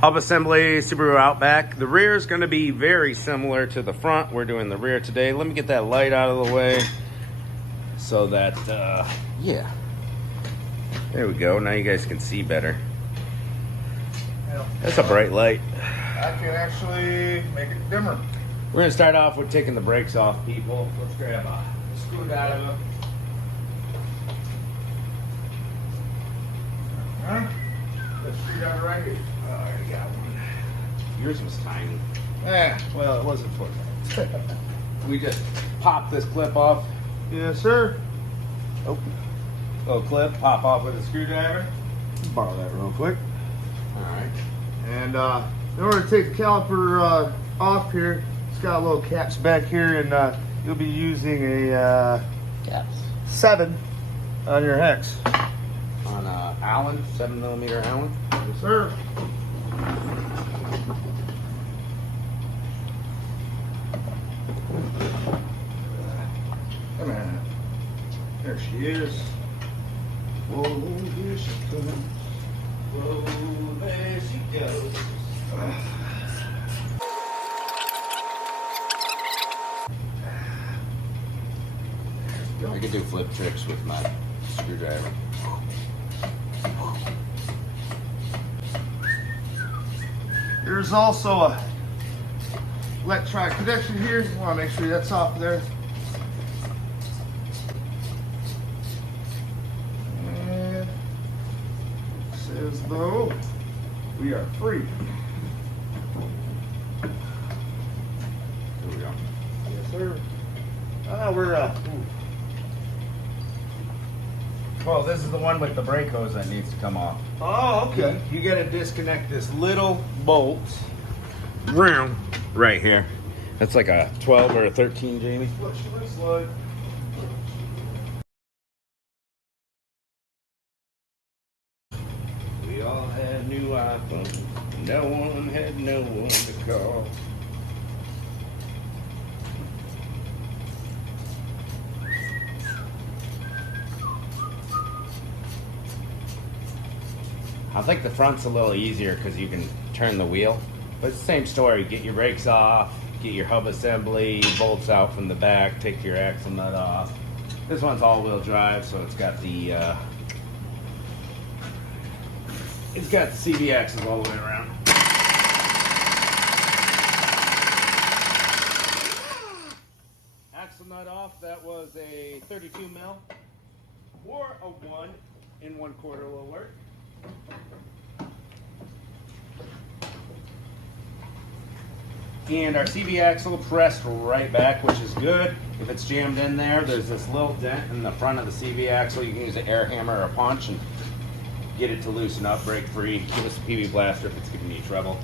Hub assembly, Subaru Outback. The rear is going to be very similar to the front. We're doing the rear today. Let me get that light out of the way so that, yeah. There we go. Now you guys can see better. That's a bright light. I can actually make it dimmer. We're going to start off with taking the brakes off, people. Let's grab a screwdriver. Huh? The screwdriver right here. Oh, I already got one. Yours was tiny. Well, it wasn't for that. We just pop this clip off. Yes, sir. Oh, little clip, pop off with a screwdriver. Borrow that real quick. All right. And in order to take the caliper off here, it's got a little caps back here, and you'll be using a Caps. 7 on your hex. On Allen, 7mm Allen. Yes, sir. Come on. There she is. Whoa, here she comes. Whoa, there she goes. I could do flip tricks with my screwdriver. There's also a electronic connection here. I want to make sure that's off there. And it says though we are free. Here we go. Yes, sir. We're Well, this is the one with the brake hose that needs to come off. oh, okay. You gotta disconnect this little bolt right here. That's like a 12 or a 13, Jamie. What she looks like. We all had new iPhones. No one had no one to call. I think the front's a little easier because you can turn the wheel. But it's the same story. Get your brakes off, get your hub assembly, bolts out from the back, take your axle nut off. This one's all-wheel drive, so it's got the CV axles all the way around. Axle nut off, that was a 32 mil or a 1 1/4 will work. And our CV axle pressed right back, which is good. If it's jammed in there, there's this little dent in the front of the CV axle. You can use an air hammer or a punch and get it to loosen up, break free. Give us a PB blaster if it's giving you trouble.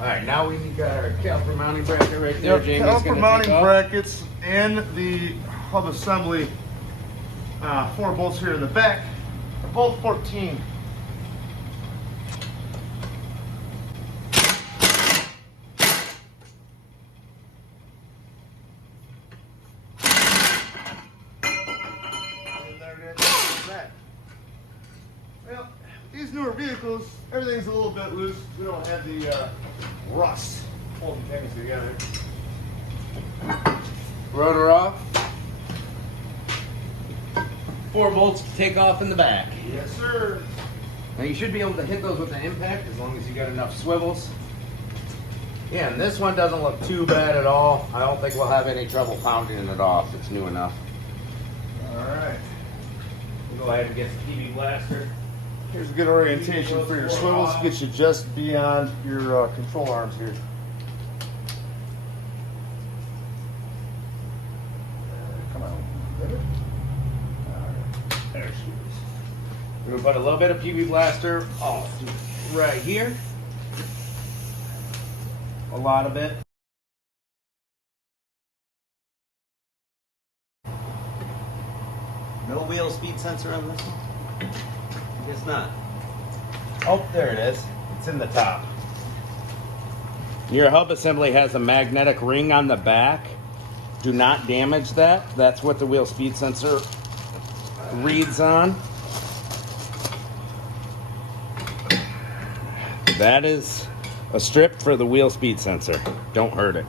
All right, now we got our caliper mounting bracket right there. Yep, Jamie's caliper gonna mounting take off. brackets and the hub assembly 4 bolts here in the back are both 14. And there it is in the back. Well, these newer vehicles, everything's a little bit loose. We don't have the rust holding things together. Rotor off. 4 bolts to take off in the back. Yes, sir. Now you should be able to hit those with an impact as long as you got enough swivels. Yeah, and this one doesn't look too bad at all. I don't think we'll have any trouble pounding it off. It's new enough. All right. We'll go ahead and get the PB blaster. Here's a good orientation for your swivels. Gets you just beyond your control arms here. Come on. There she is. We're gonna put a little bit of PB blaster off right here. A lot of it. No wheel speed sensor on this one? I guess not. Oh, there it is. It's in the top. Your hub assembly has a magnetic ring on the back. Do not damage that. That's what the wheel speed sensor reads on. That is a strip for the wheel speed sensor. Don't hurt it.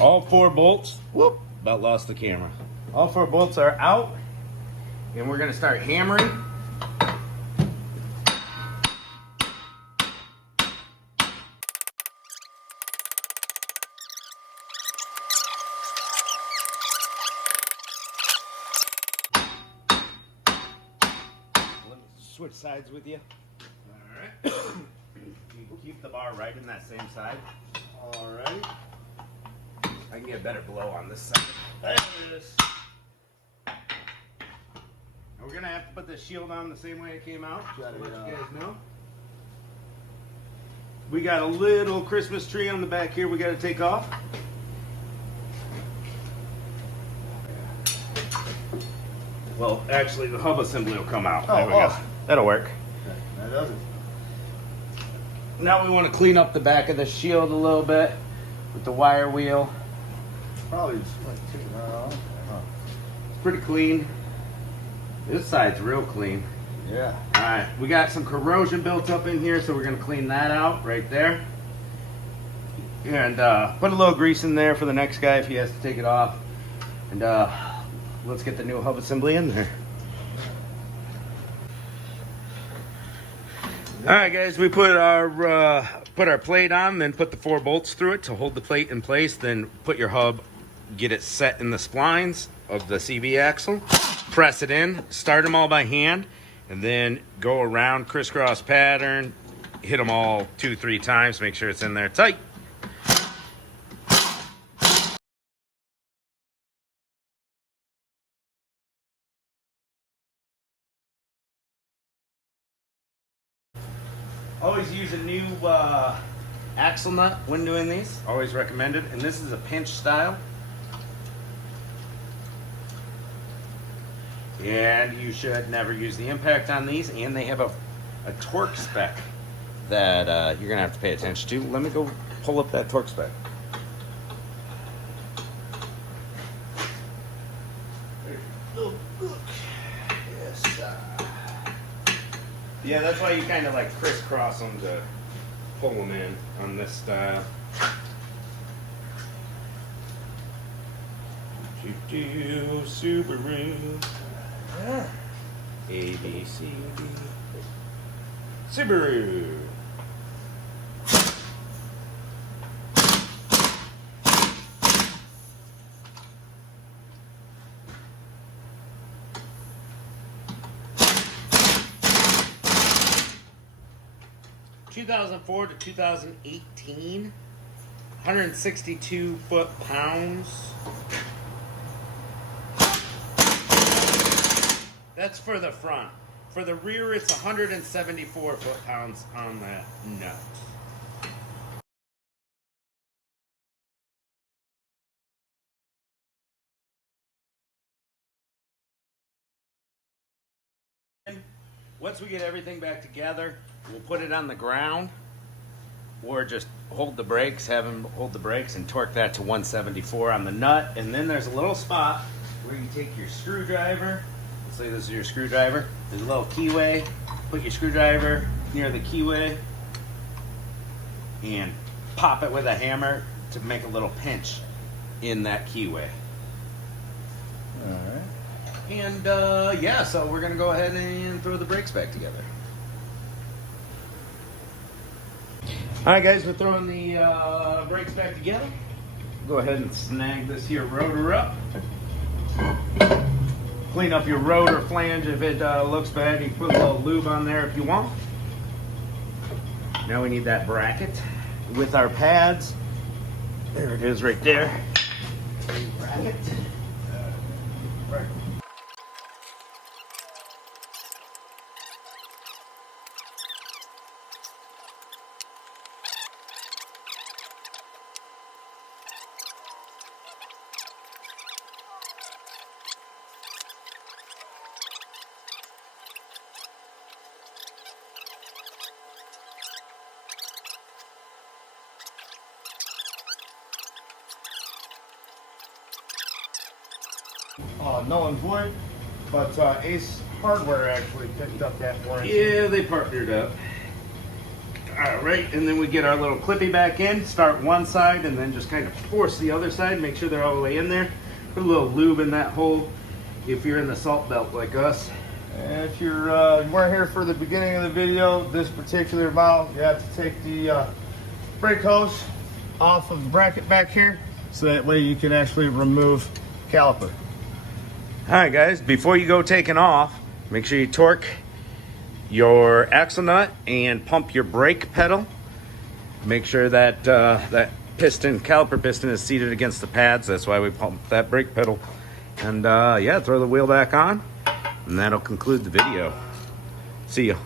All 4 bolts, whoop, about lost the camera. All 4 bolts are out, and we're gonna start hammering. Let me switch sides with you. All right. You keep the bar right in that same side. All right. I can get a better blow on this side. There it is. And we're gonna have to put the shield on the same way it came out. Got it, Let yeah. you guys know. We got a little Christmas tree on the back here we gotta take off. Well, actually the hub assembly will come out. Oh, There we go. awesome. That'll work. Okay, that does it. Now we want to clean up the back of the shield a little bit with the wire wheel. Probably just like take it right off. It's pretty clean. This side's real clean. Yeah. Alright, we got some corrosion built up in here, so we're going to clean that out right there. And put a little grease in there for the next guy if he has to take it off. And let's get the new hub assembly in there. Alright guys, we put our plate on, then put the 4 bolts through it to hold the plate in place, then put your hub, get it set in the splines of the CV axle, press it in, start them all by hand, and then go around crisscross pattern, hit them all 2-3 times, make sure it's in there tight. Always use a new axle nut when doing these. Always recommended. And this is a pinch style. And you should never use the impact on these. And they have a torque spec that you're going to have to pay attention to. Let me go pull up that torque spec. Yes. Yeah, that's why you kind of like crisscross them to pull them in on this style. Subaru. A, B, C, D. Subaru. (2004 to 2018), 162 foot-pounds. That's for the front. For the rear, it's 174 foot-pounds on that nut. Once we get everything back together, we'll put it on the ground, or just hold the brakes, have him hold the brakes and torque that to 174 on the nut. And then there's a little spot where you take your screwdriver. Let's say this is your screwdriver. There's a little keyway. Put your screwdriver near the keyway and pop it with a hammer to make a little pinch in that keyway. All right. And yeah, so we're gonna go ahead and throw the brakes back together. All right, guys, we're throwing the brakes back together. Go ahead and snag this here rotor up. Clean up your rotor flange if it looks bad. You can put a little lube on there if you want. Now we need that bracket with our pads. There it is right there. Bracket. Right. Null and void, but Ace hardware actually picked up that for you. Yeah, they partnered up. All right, and then we get our little clippy back in, start one side, and then just kind of force the other side, make sure they're all the way in there. Put a little lube in that hole if you're in the salt belt like us. And if you weren't here for the beginning of the video, this particular valve, you have to take the brake hose off of the bracket back here, so that way you can actually remove caliper. All right, guys, before you go taking off, make sure you torque your axle nut and pump your brake pedal. Make sure that that caliper piston is seated against the pads. That's why we pump that brake pedal. And yeah, throw the wheel back on, and that'll conclude the video. See ya.